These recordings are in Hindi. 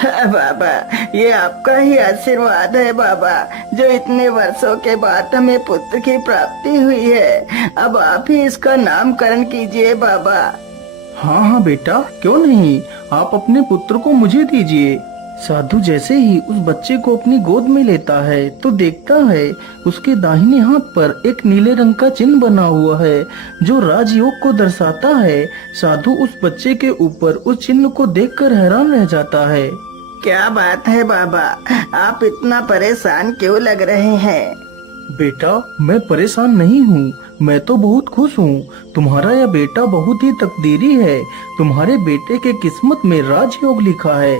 हाँ बाबा, ये आपका ही आशीर्वाद है बाबा, जो इतने वर्षों के बाद हमें पुत्र की प्राप्ति हुई है। अब आप ही इसका नामकरण कीजिए बाबा। हाँ हाँ बेटा, क्यों नहीं, आप अपने पुत्र को मुझे दीजिए। साधु जैसे ही उस बच्चे को अपनी गोद में लेता है तो देखता है उसके दाहिने हाथ पर एक नीले रंग का चिन्ह बना हुआ है जो राजयोग को दर्शाता है। साधु उस बच्चे के ऊपर उस चिन्ह को देखकर हैरान रह जाता है। क्या बात है बाबा, आप इतना परेशान क्यों लग रहे हैं? बेटा, मैं परेशान नहीं हूँ, मैं तो बहुत खुश हूँ। तुम्हारा यह बेटा बहुत ही तकदीरी है। तुम्हारे बेटे के किस्मत में राजयोग लिखा है।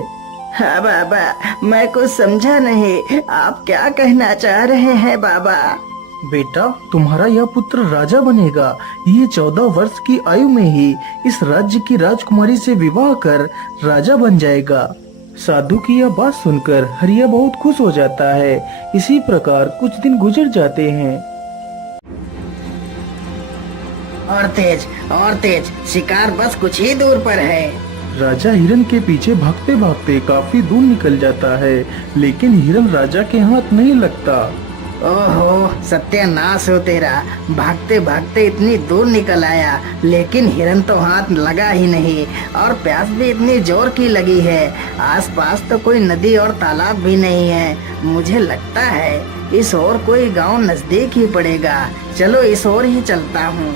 हाँ बाबा, मैं कुछ समझा नहीं, आप क्या कहना चाह रहे हैं बाबा? बेटा, तुम्हारा यह पुत्र राजा बनेगा। ये 14 वर्ष की आयु में ही इस राज्य की राजकुमारी से विवाह कर राजा बन जाएगा। साधु की यह बात सुनकर हरिया बहुत खुश हो जाता है। इसी प्रकार कुछ दिन गुजर जाते हैं। और तेज, शिकार बस कुछ ही दूर पर है। राजा हिरन के पीछे भागते भागते काफी दूर निकल जाता है, लेकिन हिरन राजा के हाथ नहीं लगता। ओहो, सत्यानाश हो तेरा, भागते भागते इतनी दूर निकल आया, लेकिन हिरन तो हाथ लगा ही नहीं। और प्यास भी इतनी जोर की लगी है। आसपास तो कोई नदी और तालाब भी नहीं है। मुझे लगता है इस ओर कोई गांव नजदीक ही पड़ेगा। चलो इस ओर ही चलता हूँ।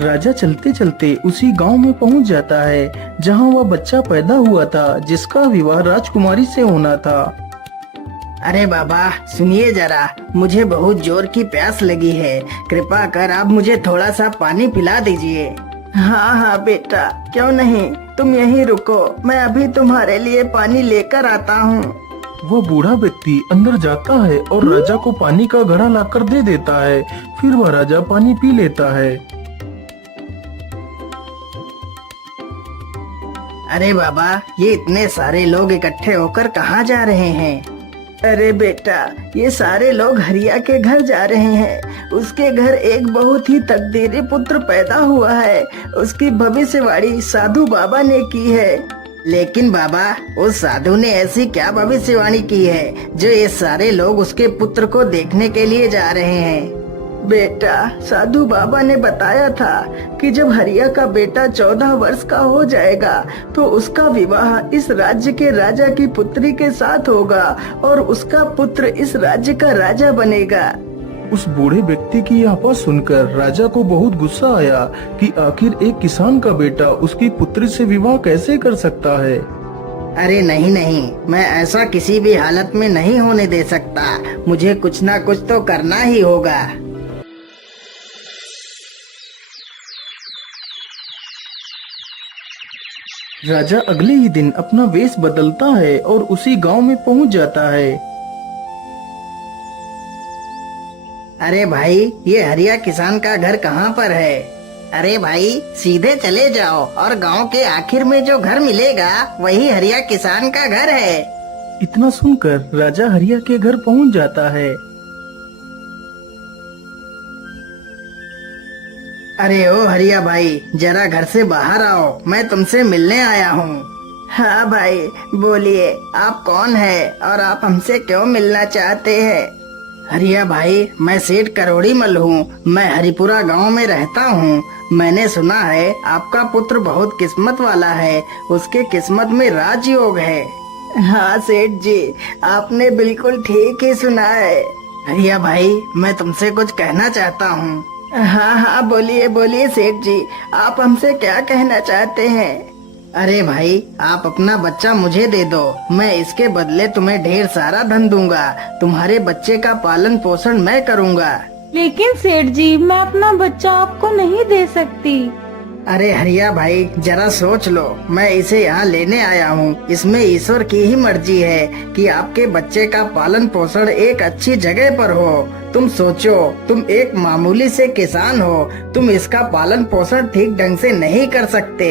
राजा चलते चलते उसी गांव में पहुंच जाता है जहां वह बच्चा पैदा हुआ था जिसका विवाह राजकुमारी से होना था। अरे बाबा, सुनिए जरा, मुझे बहुत जोर की प्यास लगी है। कृपा कर आप मुझे थोड़ा सा पानी पिला दीजिए। हाँ हाँ बेटा, क्यों नहीं, तुम यहीं रुको, मैं अभी तुम्हारे लिए पानी लेकर आता हूँ। वह बूढ़ा व्यक्ति अंदर जाता है और राजा को पानी का घड़ा लाकर दे देता है। फिर वह राजा पानी पी लेता है। अरे बाबा, ये इतने सारे लोग इकट्ठे होकर कहाँ जा रहे हैं? अरे बेटा, ये सारे लोग हरिया के घर जा रहे हैं। उसके घर एक बहुत ही तकदीरी पुत्र पैदा हुआ है। उसकी भविष्यवाणी साधु बाबा ने की है। लेकिन बाबा, उस साधु ने ऐसी क्या भविष्यवाणी की है जो ये सारे लोग उसके पुत्र को देखने के लिए जा रहे हैं? बेटा, साधु बाबा ने बताया था कि जब हरिया का बेटा 14 वर्ष का हो जाएगा तो उसका विवाह इस राज्य के राजा की पुत्री के साथ होगा और उसका पुत्र इस राज्य का राजा बनेगा। उस बूढ़े व्यक्ति की यह बात सुनकर राजा को बहुत गुस्सा आया कि आखिर एक किसान का बेटा उसकी पुत्री से विवाह कैसे कर सकता है। अरे नहीं नहीं, मैं ऐसा किसी भी हालत में नहीं होने दे सकता। मुझे कुछ ना कुछ तो करना ही होगा। राजा अगले ही दिन अपना वेश बदलता है और उसी गांव में पहुंच जाता है। अरे भाई, ये हरिया किसान का घर कहाँ पर है? अरे भाई, सीधे चले जाओ और गांव के आखिर में जो घर मिलेगा वही हरिया किसान का घर है। इतना सुनकर राजा हरिया के घर पहुंच जाता है। अरे ओ हरिया भाई, जरा घर से बाहर आओ, मैं तुमसे मिलने आया हूँ। हाँ भाई, बोलिए, आप कौन है और आप हमसे क्यों मिलना चाहते हैं? हरिया भाई, मैं सेठ करोड़ी मल हूँ। मैं हरिपुरा गांव में रहता हूँ। मैंने सुना है आपका पुत्र बहुत किस्मत वाला है, उसके किस्मत में राजयोग है। हाँ सेठ जी, आपने बिल्कुल ठीक ही सुना है। हरिया भाई, मैं तुमसे कुछ कहना चाहता हूँ। हाँ हाँ, बोलिए बोलिए सेठ जी, आप हमसे क्या कहना चाहते हैं? अरे भाई, आप अपना बच्चा मुझे दे दो, मैं इसके बदले तुम्हें ढेर सारा धन दूंगा। तुम्हारे बच्चे का पालन पोषण मैं करूंगा। लेकिन सेठ जी, मैं अपना बच्चा आपको नहीं दे सकती। अरे हरिया भाई, जरा सोच लो, मैं इसे यहाँ लेने आया हूँ। इसमें ईश्वर की ही मर्जी है कि आपके बच्चे का पालन पोषण एक अच्छी जगह पर हो। तुम सोचो, तुम एक मामूली से किसान हो, तुम इसका पालन पोषण ठीक ढंग से नहीं कर सकते।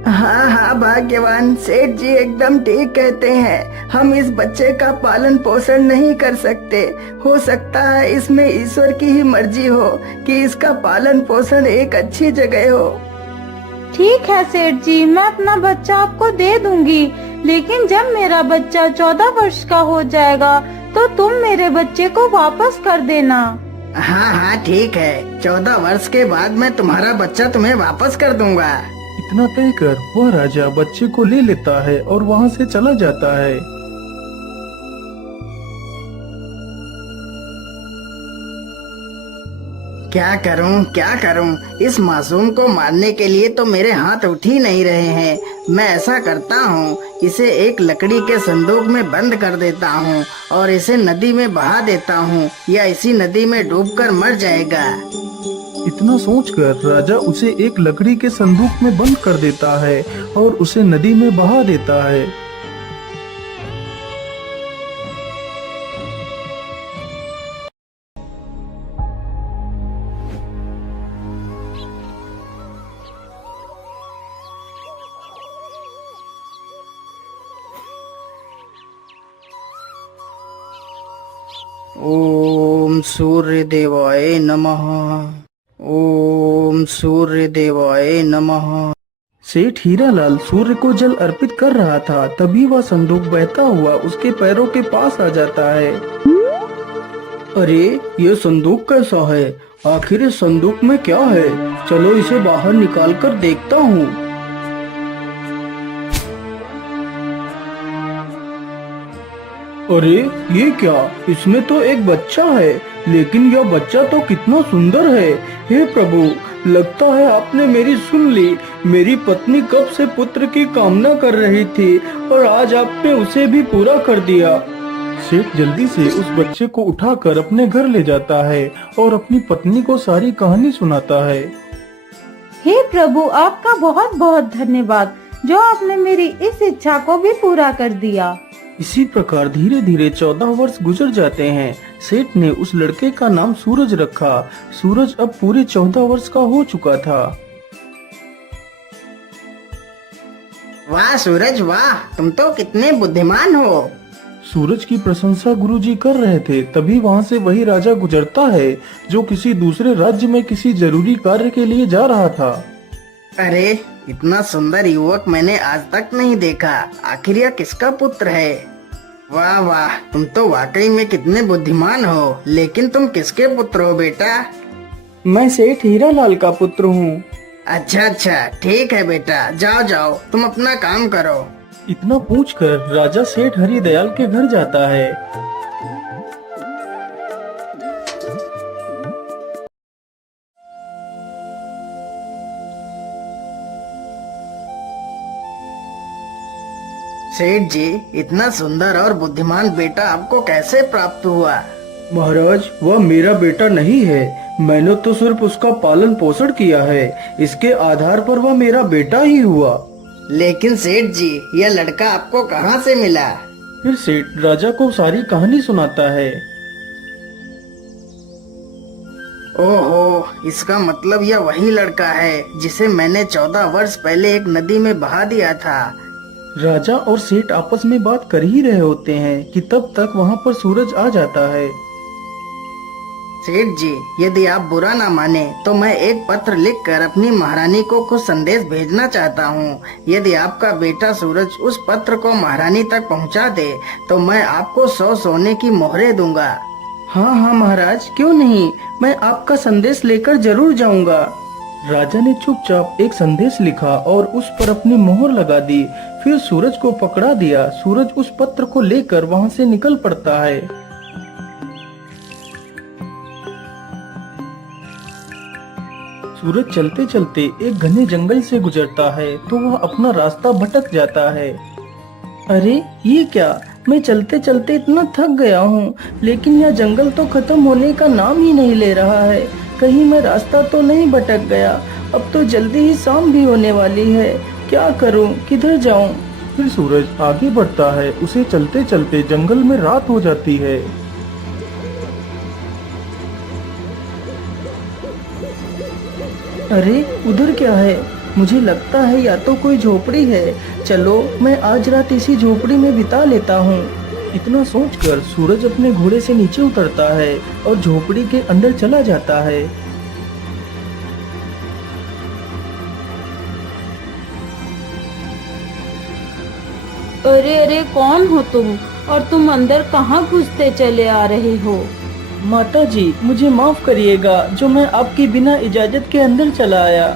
हाँ हाँ भाग्यवान, सेठ जी एकदम ठीक कहते हैं। हम इस बच्चे का पालन पोषण नहीं कर सकते। हो सकता है इसमें ईश्वर की ही मर्जी हो कि इसका पालन पोषण एक अच्छी जगह हो। ठीक है सेठ जी, मैं अपना बच्चा आपको दे दूंगी, लेकिन जब मेरा बच्चा 14 वर्ष का हो जाएगा तो तुम मेरे बच्चे को वापस कर देना। हाँ हाँ ठीक है, 14 वर्ष के बाद मैं तुम्हारा बच्चा तुम्हें वापस कर दूंगा। इतना कहकर वह राजा बच्चे को ले लेता है और वहाँ से चला जाता है। क्या करूं? इस मासूम को मारने के लिए तो मेरे हाथ उठ ही नहीं रहे हैं। मैं ऐसा करता हूं, इसे एक लकड़ी के संदूक में बंद कर देता हूं और इसे नदी में बहा देता हूं, या इसी नदी में डूबकर मर जाएगा। इतना सोचकर राजा उसे एक लकड़ी के संदूक में बंद कर देता है और उसे नदी में बहा देता है। ओम सूर्य देवाय नमः। ओम सूर्य देवाय नमः। सेठ हीरालाल सूर्य को जल अर्पित कर रहा था, तभी वह संदूक बहता हुआ उसके पैरों के पास आ जाता है। अरे ये संदूक कैसा है? आखिर इस संदूक में क्या है? चलो इसे बाहर निकाल कर देखता हूँ। अरे ये क्या? इसमें तो एक बच्चा है, लेकिन यह बच्चा तो कितना सुंदर है। हे प्रभु, लगता है आपने मेरी सुन ली। मेरी पत्नी कब से पुत्र की कामना कर रही थी और आज आपने उसे भी पूरा कर दिया। सेठ जल्दी से उस बच्चे को उठाकर अपने घर ले जाता है और अपनी पत्नी को सारी कहानी सुनाता है। हे प्रभु, आपका बहुत बहुत धन्यवाद जो आपने मेरी इस इच्छा को भी पूरा कर दिया। इसी प्रकार धीरे धीरे 14 वर्ष गुजर जाते हैं। सेठ ने उस लड़के का नाम सूरज रखा। सूरज अब पूरे 14 वर्ष का हो चुका था। वाह सूरज वाह, तुम तो कितने बुद्धिमान हो। सूरज की प्रशंसा गुरुजी कर रहे थे, तभी वहाँ से वही राजा गुजरता है जो किसी दूसरे राज्य में किसी जरूरी कार्य के लिए जा रहा था। अरे इतना सुंदर युवक मैंने आज तक नहीं देखा। आखिर यह किसका पुत्र है? वाह वाह, तुम तो वाकई में कितने बुद्धिमान हो। लेकिन तुम किसके पुत्र हो बेटा? मैं सेठ हीरालाल का पुत्र हूँ। अच्छा, ठीक है बेटा, जाओ जाओ, तुम अपना काम करो। इतना पूछकर राजा सेठ हरिदयाल के घर जाता है। सेठ जी, इतना सुंदर और बुद्धिमान बेटा आपको कैसे प्राप्त हुआ? महाराज, वह मेरा बेटा नहीं है। मैंने तो सिर्फ उसका पालन पोषण किया है। इसके आधार पर वह मेरा बेटा ही हुआ। लेकिन सेठ जी, यह लड़का आपको कहाँ से मिला? फिर सेठ राजा को सारी कहानी सुनाता है। ओहो, इसका मतलब यह वही लड़का है जिसे मैंने 14 वर्ष पहले एक नदी में बहा दिया था। राजा और सेठ आपस में बात कर ही रहे होते हैं कि तब तक वहाँ पर सूरज आ जाता है। सेठ जी, यदि आप बुरा ना माने तो मैं एक पत्र लिखकर अपनी महारानी को कुछ संदेश भेजना चाहता हूँ। यदि आपका बेटा सूरज उस पत्र को महारानी तक पहुँचा दे तो मैं आपको 100 सोने की मोहरें दूंगा। हाँ हाँ महाराज, क्यों नहीं, मैं आपका संदेश लेकर जरूर जाऊंगा। राजा ने चुपचाप एक संदेश लिखा और उस पर अपनी मोहर लगा दी। फिर सूरज को पकड़ा दिया। सूरज उस पत्र को लेकर वहाँ से निकल पड़ता है। सूरज चलते चलते एक घने जंगल से गुजरता है तो वह अपना रास्ता भटक जाता है। अरे ये क्या, मैं चलते चलते इतना थक गया हूँ, लेकिन यह जंगल तो खत्म होने का नाम ही नहीं ले रहा है। कहीं मैं रास्ता तो नहीं भटक गया? अब तो जल्दी ही शाम भी होने वाली है। क्या करूं, किधर जाऊं? फिर सूरज आगे बढ़ता है। उसे चलते चलते जंगल में रात हो जाती है। अरे उधर क्या है? मुझे लगता है या तो कोई झोपड़ी है। चलो मैं आज रात इसी झोपड़ी में बिता लेता हूँ। इतना सोचकर सूरज अपने घोड़े से नीचे उतरता है और झोपड़ी के अंदर चला जाता है। अरे अरे, कौन हो तुम और तुम अंदर कहाँ घुसते चले आ रहे हो? माता जी, मुझे माफ करिएगा जो मैं आपकी बिना इजाजत के अंदर चला आया।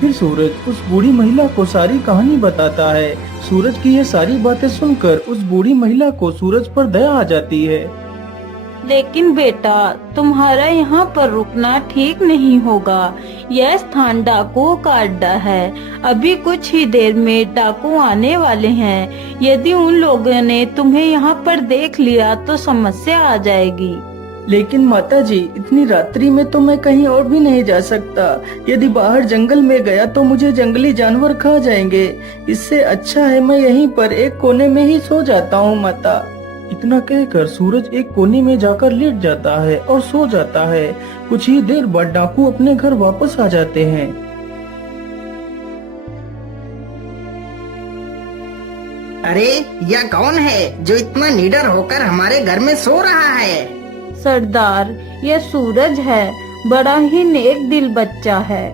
फिर सूरज उस बूढ़ी महिला को सारी कहानी बताता है। सूरज की ये सारी बातें सुनकर उस बूढ़ी महिला को सूरज पर दया आ जाती है। लेकिन बेटा, तुम्हारा यहाँ पर रुकना ठीक नहीं होगा। यह स्थान डाकुओं का अड्डा है। अभी कुछ ही देर में डाकू आने वाले हैं। यदि उन लोगों ने तुम्हें यहाँ पर देख लिया तो समस्या आ जाएगी। लेकिन माता जी, इतनी रात्रि में तो मैं कहीं और भी नहीं जा सकता। यदि बाहर जंगल में गया तो मुझे जंगली जानवर खा जाएंगे। इससे अच्छा है मैं यहीं पर एक कोने में ही सो जाता हूँ माता। इतना कहकर सूरज एक कोने में जाकर लेट जाता है और सो जाता है। कुछ ही देर बाद डाकू अपने घर वापस आ जाते हैं। अरे यह कौन है जो इतना निडर होकर हमारे घर में सो रहा है? सरदार, यह सूरज है। बड़ा ही नेक दिल बच्चा है।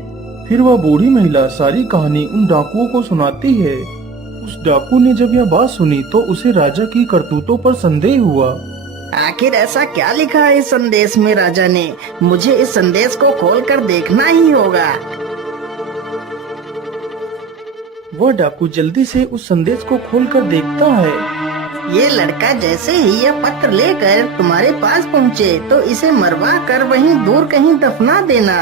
फिर वह बूढ़ी महिला सारी कहानी उन डाकुओं को सुनाती है। उस डाकू ने जब यह बात सुनी तो उसे राजा की करतूतों पर संदेह हुआ। आखिर ऐसा क्या लिखा है इस संदेश में राजा ने? मुझे इस संदेश को खोलकर देखना ही होगा। वह डाकू जल्दी से उस संदेश को खोलकर देखता है। ये लड़का जैसे ही यह पत्र लेकर तुम्हारे पास पहुँचे तो इसे मरवा कर वहीं दूर कहीं दफना देना।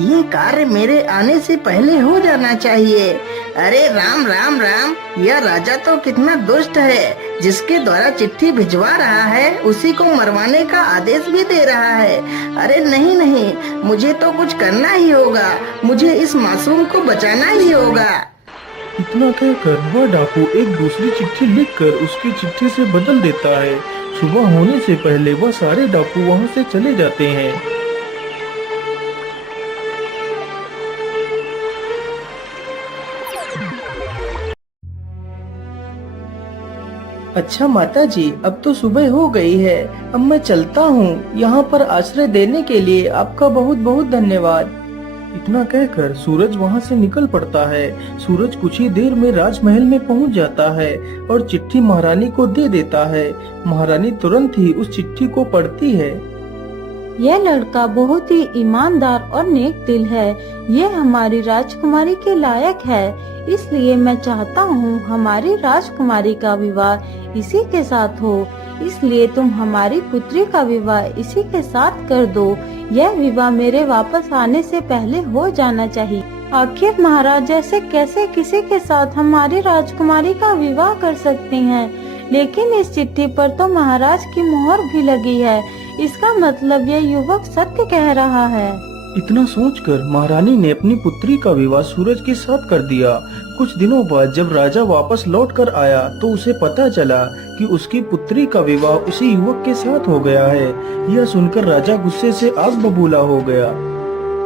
ये कार्य मेरे आने से पहले हो जाना चाहिए। अरे राम राम राम, यह राजा तो कितना दुष्ट है। जिसके द्वारा चिट्ठी भिजवा रहा है उसी को मरवाने का आदेश भी दे रहा है। अरे नहीं नहीं, मुझे तो कुछ करना ही होगा। मुझे इस मासूम को बचाना ही होगा। इतना कहकर वह डाकू एक दूसरी चिट्ठी लिखकर उसकी चिट्ठी से बदल देता है। सुबह होने से पहले वह सारे डाकू वहां से चले जाते हैं। अच्छा माता जी, अब तो सुबह हो गई है। अब मैं चलता हूँ। यहाँ पर आश्रय देने के लिए आपका बहुत बहुत धन्यवाद। इतना कहकर सूरज वहाँ से निकल पड़ता है। सूरज कुछ ही देर में राजमहल में पहुँच जाता है और चिट्ठी महारानी को दे देता है। महारानी तुरंत ही उस चिट्ठी को पढ़ती है। यह लड़का बहुत ही ईमानदार और नेक दिल है। यह हमारी राजकुमारी के लायक है। इसलिए मैं चाहता हूँ हमारी राजकुमारी का विवाह इसी के साथ हो। इसलिए तुम हमारी पुत्री का विवाह इसी के साथ कर दो। यह विवाह मेरे वापस आने से पहले हो जाना चाहिए। आखिर महाराज ऐसे कैसे किसी के साथ हमारी राजकुमारी का विवाह कर सकते हैं? लेकिन इस चिट्ठी पर तो महाराज की मोहर भी लगी है। इसका मतलब यह युवक सत्य कह रहा है। इतना सोचकर महारानी ने अपनी पुत्री का विवाह सूरज के साथ कर दिया। कुछ दिनों बाद जब राजा वापस लौट कर आया तो उसे पता चला कि उसकी पुत्री का विवाह उसी युवक के साथ हो गया है। यह सुनकर राजा गुस्से से आग बबूला हो गया।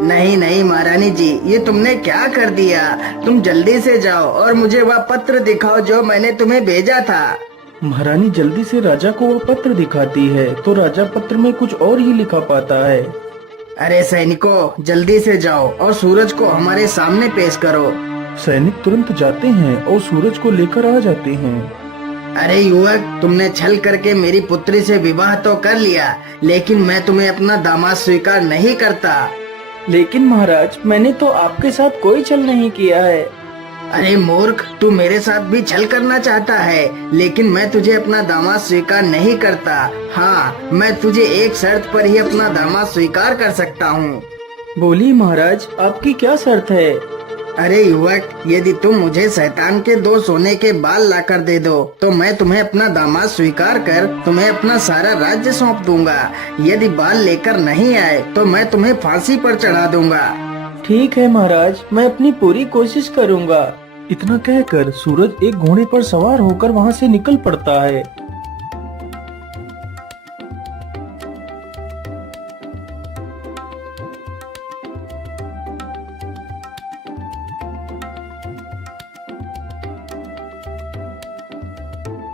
नहीं नहीं महारानी जी, ये तुमने क्या कर दिया? तुम जल्दी से जाओ और मुझे वह पत्र दिखाओ जो मैंने तुम्हें भेजा था। महारानी जल्दी से राजा को वह पत्र दिखाती है तो राजा पत्र में कुछ और ही लिखा पाता है। अरे सैनिकों, जल्दी से जाओ और सूरज को हमारे सामने पेश करो। सैनिक तुरंत जाते हैं और सूरज को लेकर आ जाते हैं। अरे युवक, तुमने छल करके मेरी पुत्री से विवाह तो कर लिया, लेकिन मैं तुम्हें अपना दामाद स्वीकार नहीं करता। लेकिन महाराज, मैंने तो आपके साथ कोई छल नहीं किया है। अरे मूर्ख, तू मेरे साथ भी छल करना चाहता है, लेकिन मैं तुझे अपना दामाद स्वीकार नहीं करता। हाँ, मैं तुझे एक शर्त पर ही अपना दामाद स्वीकार कर सकता हूँ। बोलिए महाराज, आपकी क्या शर्त है? अरे युवक, यदि तुम मुझे शैतान के 2 सोने के बाल लाकर दे दो तो मैं तुम्हें अपना दामाद स्वीकार कर तुम्हें अपना सारा राज्य सौंप दूंगा। यदि बाल लेकर नहीं आए तो मैं तुम्हें फांसी पर चढ़ा दूंगा। ठीक है महाराज, मैं अपनी पूरी कोशिश करूंगा। इतना कहकर सूरज एक घोड़े पर सवार होकर वहां से निकल पड़ता है।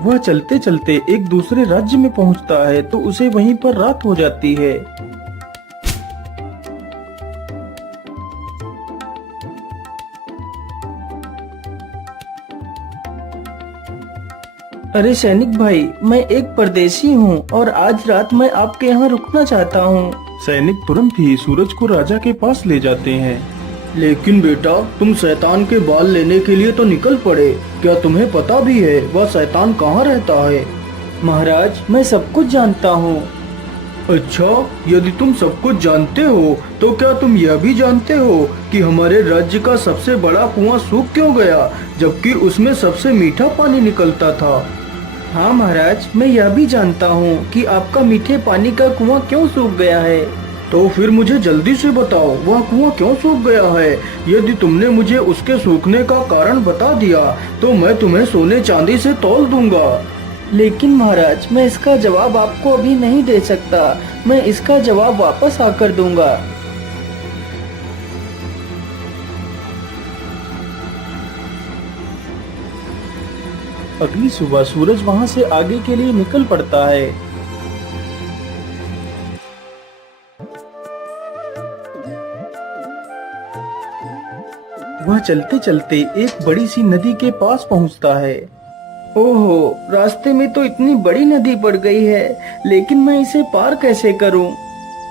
वह चलते चलते एक दूसरे राज्य में पहुंचता है तो उसे वहीं पर रात हो जाती है। अरे सैनिक भाई, मैं एक परदेशी हूँ और आज रात मैं आपके यहाँ रुकना चाहता हूँ। सैनिक तुरंत ही सूरज को राजा के पास ले जाते हैं। लेकिन बेटा, तुम शैतान के बाल लेने के लिए तो निकल पड़े। क्या तुम्हें पता भी है वह शैतान कहाँ रहता है? महाराज, मैं सब कुछ जानता हूँ। अच्छा, यदि तुम सब कुछ जानते हो तो क्या तुम यह भी जानते हो कि हमारे राज्य का सबसे बड़ा कुआं सूख क्यों गया, जबकि उसमें सबसे मीठा पानी निकलता था? हाँ महाराज, मैं यह भी जानता हूँ कि आपका मीठे पानी का कुआं क्यों सूख गया है। तो फिर मुझे जल्दी से बताओ, वह कुआं क्यों सूख गया है? यदि तुमने मुझे उसके सूखने का कारण बता दिया तो मैं तुम्हें सोने चांदी से तौल दूंगा। लेकिन महाराज, मैं इसका जवाब आपको अभी नहीं दे सकता। मैं इसका जवाब वापस आकर दूंगा। अगली सुबह सूरज वहां से आगे के लिए निकल पड़ता है। वह चलते चलते एक बड़ी सी नदी के पास पहुंचता है। ओहो, रास्ते में तो इतनी बड़ी नदी पड़ गई है, लेकिन मैं इसे पार कैसे करूं?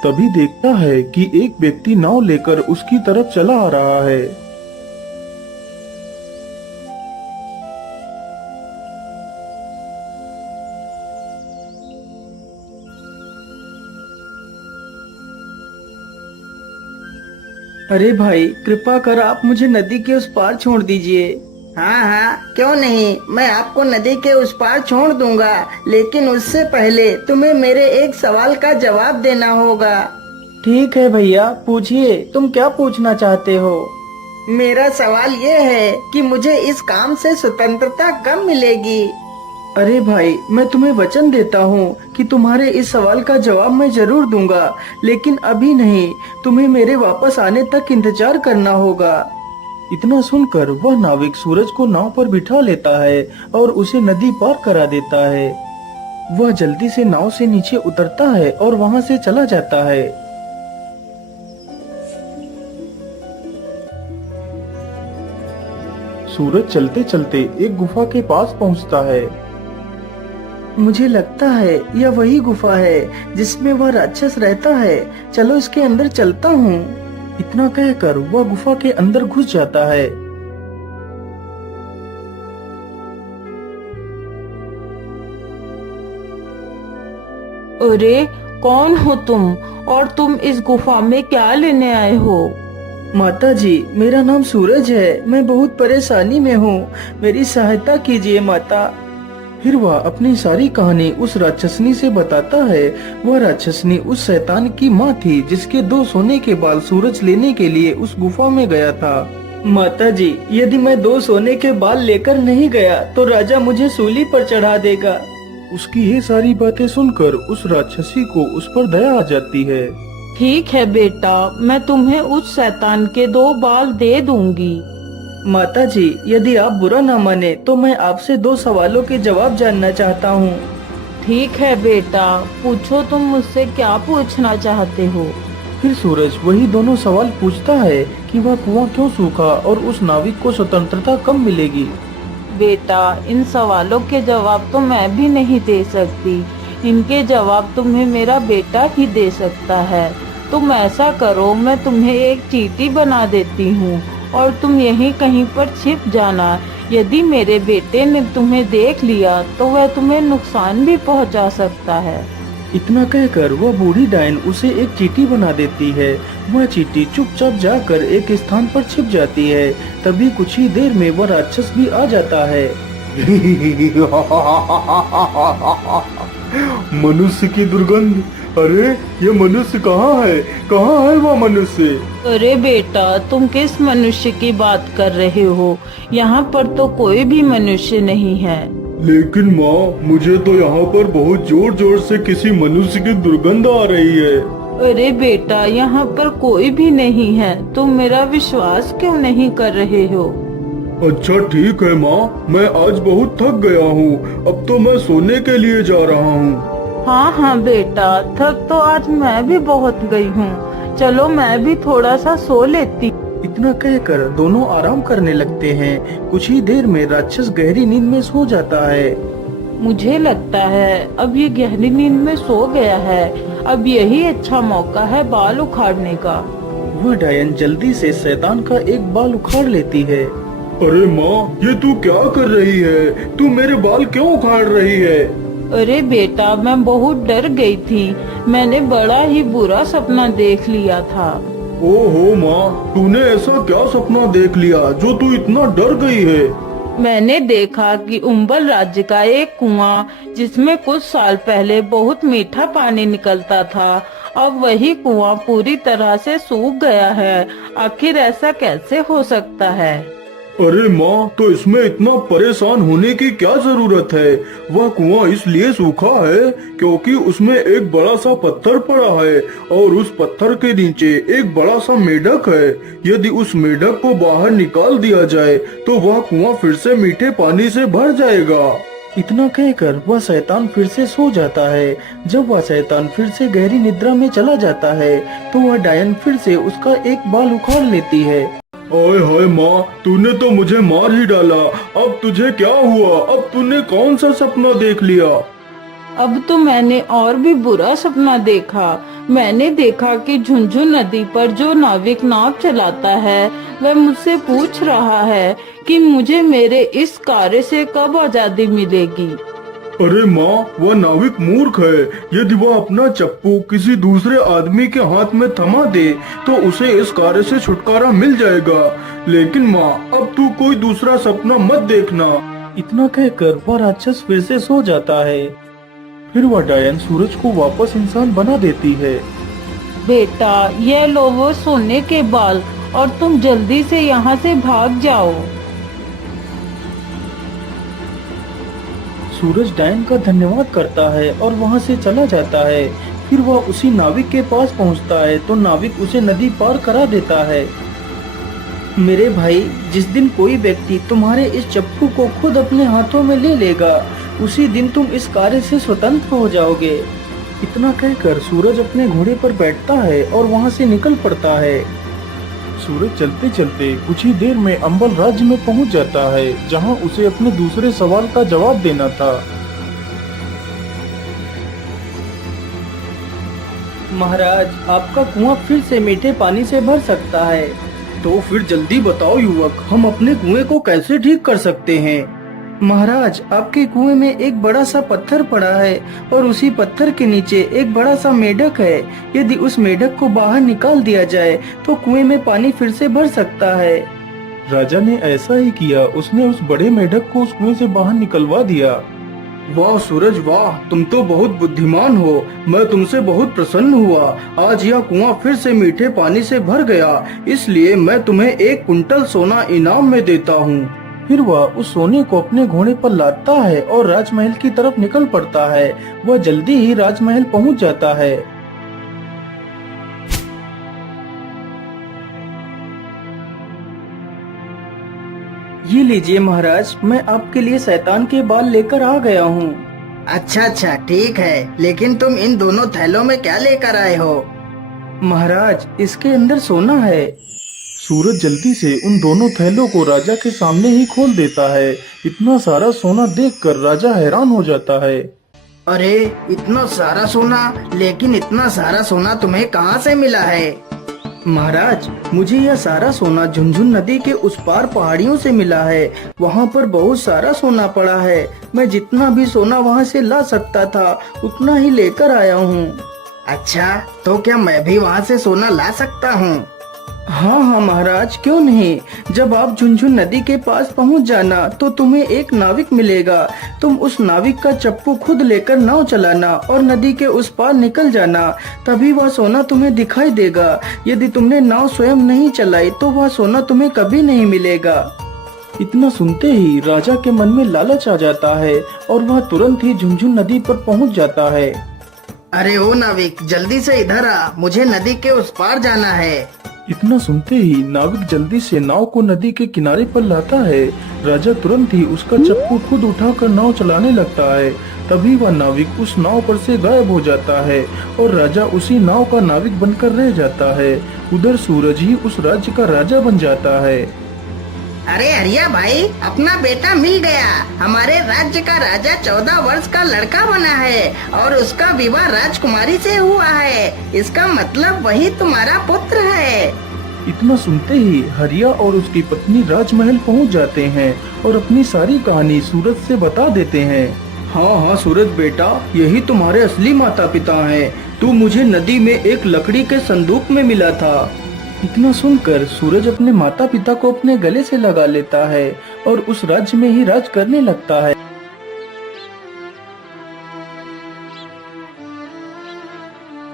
तभी देखता है कि एक व्यक्ति नाव लेकर उसकी तरफ चला आ रहा है। अरे भाई, कृपा कर आप मुझे नदी के उस पार छोड़ दीजिए। हाँ हाँ, क्यों नहीं, मैं आपको नदी के उस पार छोड़ दूंगा, लेकिन उससे पहले तुम्हें मेरे एक सवाल का जवाब देना होगा। ठीक है भैया, पूछिए, तुम क्या पूछना चाहते हो? मेरा सवाल ये है कि मुझे इस काम से स्वतंत्रता कब मिलेगी? अरे भाई, मैं तुम्हें वचन देता हूँ कि तुम्हारे इस सवाल का जवाब मैं जरूर दूंगा, लेकिन अभी नहीं। तुम्हें मेरे वापस आने तक इंतजार करना होगा। इतना सुनकर वह नाविक सूरज को नाव पर बिठा लेता है और उसे नदी पार करा देता है। वह जल्दी से नाव से नीचे उतरता है और वहाँ से चला जाता है। सूरज चलते चलते एक गुफा के पास पहुँचता है। मुझे लगता है यह वही गुफा है जिसमें वह राक्षस रहता है। चलो इसके अंदर चलता हूँ। इतना कहकर वह गुफा के अंदर घुस जाता है। अरे, कौन हो तुम और तुम इस गुफा में क्या लेने आए हो? माता जी, मेरा नाम सूरज है। मैं बहुत परेशानी में हूँ, मेरी सहायता कीजिए माता। फिर वह अपनी सारी कहानी उस राक्षसनी से बताता है। वह राक्षसनी उस शैतान की माँ थी जिसके 2 सोने के बाल सूरज लेने के लिए उस गुफा में गया था। माता जी, यदि मैं 2 सोने के बाल लेकर नहीं गया तो राजा मुझे सूली पर चढ़ा देगा। उसकी ये सारी बातें सुनकर उस राक्षसी को उस पर दया आ जाती है। ठीक है बेटा, मैं तुम्हें उस शैतान के 2 बाल दे दूंगी। माता जी, यदि आप बुरा न माने तो मैं आपसे 2 सवालों के जवाब जानना चाहता हूँ। ठीक है बेटा, पूछो, तुम मुझसे क्या पूछना चाहते हो? फिर सूरज वही दोनों सवाल पूछता है कि वह कुआं क्यों सूखा और उस नाविक को स्वतंत्रता कब मिलेगी। बेटा, इन सवालों के जवाब तो मैं भी नहीं दे सकती। इनके जवाब तुम्हें मेरा बेटा ही दे सकता है। तुम ऐसा करो, मैं तुम्हें एक चींटी बना देती हूँ और तुम यहीं कहीं पर छिप जाना। यदि मेरे बेटे ने तुम्हें देख लिया तो वह तुम्हें नुकसान भी पहुंचा सकता है। इतना कहकर वह बूढ़ी डायन उसे एक चींटी बना देती है। वह चींटी चुपचाप जाकर एक स्थान पर छिप जाती है। तभी कुछ ही देर में वह राक्षस भी आ जाता है। मनुष्य की दुर्गंध। अरे, ये मनुष्य कहाँ है? कहाँ है वह मनुष्य? अरे बेटा, तुम किस मनुष्य की बात कर रहे हो? यहाँ पर तो कोई भी मनुष्य नहीं है। लेकिन माँ, मुझे तो यहाँ पर बहुत जोर जोर से किसी मनुष्य की दुर्गंध आ रही है। अरे बेटा, यहाँ पर कोई भी नहीं है। तुम मेरा विश्वास क्यों नहीं कर रहे हो? अच्छा ठीक है माँ, मैं आज बहुत थक गया हूँ, अब तो मैं सोने के लिए जा रहा हूँ। हाँ हाँ बेटा, थक तो आज मैं भी बहुत गई हूँ। चलो मैं भी थोड़ा सा सो लेती। इतना कहकर दोनों आराम करने लगते हैं। कुछ ही देर में राक्षस गहरी नींद में सो जाता है। मुझे लगता है अब ये गहरी नींद में सो गया है। अब यही अच्छा मौका है बाल उखाड़ने का। वह डायन जल्दी से शैतान का एक बाल उखाड़ लेती है। अरे माँ, ये तू क्या कर रही है? तू मेरे बाल क्यों उखाड़ रही है? अरे बेटा, मैं बहुत डर गई थी। मैंने बड़ा ही बुरा सपना देख लिया था। ओहो माँ, तूने ऐसा क्या सपना देख लिया जो तू इतना डर गई है? मैंने देखा कि उम्बल राज्य का एक कुआं, जिसमें कुछ साल पहले बहुत मीठा पानी निकलता था, अब वही कुआं पूरी तरह से सूख गया है। आखिर ऐसा कैसे हो सकता है? अरे माँ, तो इसमें इतना परेशान होने की क्या जरूरत है? वह कुआं इसलिए सूखा है क्योंकि उसमें एक बड़ा सा पत्थर पड़ा है और उस पत्थर के नीचे एक बड़ा सा मेढक है। यदि उस मेढक को बाहर निकाल दिया जाए तो वह कुआं फिर से मीठे पानी से भर जाएगा। इतना कहकर वह शैतान फिर से सो जाता है। जब वह शैतान फिर से गहरी निद्रा में चला जाता है तो वह डायन फिर से उसका एक बाल उखाड़ लेती है। ओए हाय माँ, तूने तो मुझे मार ही डाला। अब तुझे क्या हुआ? अब तूने कौन सा सपना देख लिया? अब तो मैंने और भी बुरा सपना देखा। मैंने देखा कि झुंझुन नदी पर जो नाविक नाव चलाता है वह मुझसे पूछ रहा है कि मुझे मेरे इस कार्य से कब आजादी मिलेगी। अरे माँ, वह नाविक मूर्ख है। यदि वह अपना चप्पू किसी दूसरे आदमी के हाथ में थमा दे तो उसे इस कार्य से छुटकारा मिल जाएगा। लेकिन माँ, अब तू कोई दूसरा सपना मत देखना। इतना कहकर वह राक्षस फिर से सो जाता है। फिर वह डायन सूरज को वापस इंसान बना देती है। बेटा, ये लो वो सोने के बाल और तुम जल्दी से यहाँ से भाग जाओ। सूरज डायन का धन्यवाद करता है और वहाँ से चला जाता है। फिर वह उसी नाविक के पास पहुँचता है तो नाविक उसे नदी पार करा देता है। मेरे भाई, जिस दिन कोई व्यक्ति तुम्हारे इस चप्पू को खुद अपने हाथों में ले लेगा, उसी दिन तुम इस कार्य से स्वतंत्र हो जाओगे। इतना कहकर सूरज अपने घोड़े पर बैठता है और वहाँ से निकल पड़ता है। सूरज चलते चलते कुछ ही देर में अंबल राज्य में पहुंच जाता है, जहां उसे अपने दूसरे सवाल का जवाब देना था। महाराज, आपका कुआं फिर से मीठे पानी से भर सकता है। तो फिर जल्दी बताओ युवक, हम अपने कुएं को कैसे ठीक कर सकते हैं? महाराज, आपके कुएं में एक बड़ा सा पत्थर पड़ा है और उसी पत्थर के नीचे एक बड़ा सा मेढक है। यदि उस मेढक को बाहर निकाल दिया जाए तो कुएं में पानी फिर से भर सकता है। राजा ने ऐसा ही किया। उसने उस बड़े मेढक को उस कुएं से बाहर निकलवा दिया। वाह सूरज वाह, तुम तो बहुत बुद्धिमान हो। मैं तुमसे बहुत प्रसन्न हुआ। आज यह कुआं फिर से मीठे पानी से भर गया, इसलिए मैं तुम्हें 1 कुंटल सोना इनाम में देता हूँ। फिर वह उस सोने को अपने घोड़े पर लादता है और राजमहल की तरफ निकल पड़ता है। वह जल्दी ही राजमहल पहुंच जाता है। ये लीजिए महाराज, मैं आपके लिए शैतान के बाल लेकर आ गया हूँ। अच्छा अच्छा ठीक है, लेकिन तुम इन दोनों थैलों में क्या लेकर आए हो? महाराज, इसके अंदर सोना है। सूरज जल्दी से उन दोनों थैलों को राजा के सामने ही खोल देता है। इतना सारा सोना देखकर राजा हैरान हो जाता है। अरे, इतना सारा सोना! लेकिन इतना सारा सोना तुम्हें कहाँ से मिला है? महाराज, मुझे यह सारा सोना झुंझुन नदी के उस पार पहाड़ियों से मिला है। वहाँ पर बहुत सारा सोना पड़ा है। मैं जितना भी सोना वहाँ से ला सकता था उतना ही लेकर आया हूँ। अच्छा, तो क्या मैं भी वहाँ से सोना ला सकता हूँ? हाँ हाँ महाराज, क्यों नहीं। जब आप झुंझुन नदी के पास पहुंच जाना तो तुम्हें एक नाविक मिलेगा। तुम उस नाविक का चप्पू खुद लेकर नाव चलाना और नदी के उस पार निकल जाना, तभी वह सोना तुम्हें दिखाई देगा। यदि तुमने नाव स्वयं नहीं चलाई तो वह सोना तुम्हें कभी नहीं मिलेगा। इतना सुनते ही राजा के मन में लालच आ जाता है और वह तुरंत ही झुंझुन नदी पर पहुंच जाता है। अरे ओ नाविक, जल्दी से इधर आ, मुझे नदी के उस पार जाना है। इतना सुनते ही नाविक जल्दी से नाव को नदी के किनारे पर लाता है। राजा तुरंत ही उसका चप्पू खुद उठाकर नाव चलाने लगता है। तभी वह नाविक उस नाव पर से गायब हो जाता है और राजा उसी नाव का नाविक बनकर रह जाता है। उधर सूरज ही उस राज्य का राजा बन जाता है। अरे हरिया भाई, अपना बेटा मिल गया। हमारे राज्य का राजा 14 वर्ष का लड़का बना है और उसका विवाह राजकुमारी से हुआ है। इसका मतलब वही तुम्हारा पुत्र है। इतना सुनते ही हरिया और उसकी पत्नी राजमहल पहुंच जाते हैं और अपनी सारी कहानी सूरज से बता देते हैं। हाँ हाँ सूरज बेटा, यही तुम्हारे असली माता पिता हैं। तू मुझे नदी में एक लकड़ी के संदूक में मिला था। इतना सुनकर सूरज अपने माता पिता को अपने गले से लगा लेता है और उस राज्य में ही राज करने लगता है।